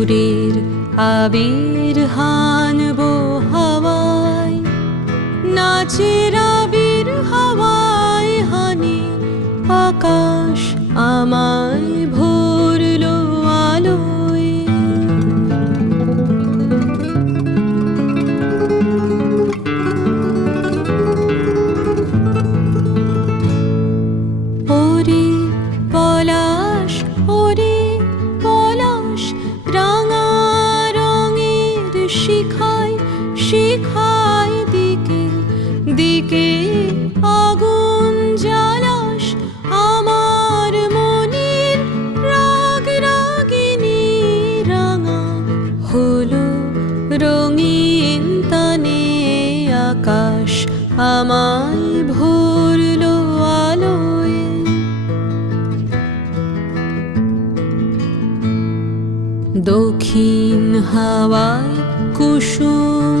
সুরের আবির হানবো হাওয়ায়, নাচের আবির হাওয়ায় হানি আকাশ আমায় ভরলো আলোয়। ওরে পলাশ, ওরে পলাশ, রাঙা রঙের শিখায় শিখায় দিকে দিকে আগুন জ্বালাস আমার মনের রাগ রাগিনী রাঙা হলো রঙিন তানে আকাশ আমায় ভরলো আলোয়। দক্ষিণ হাওয়ায় কুসুম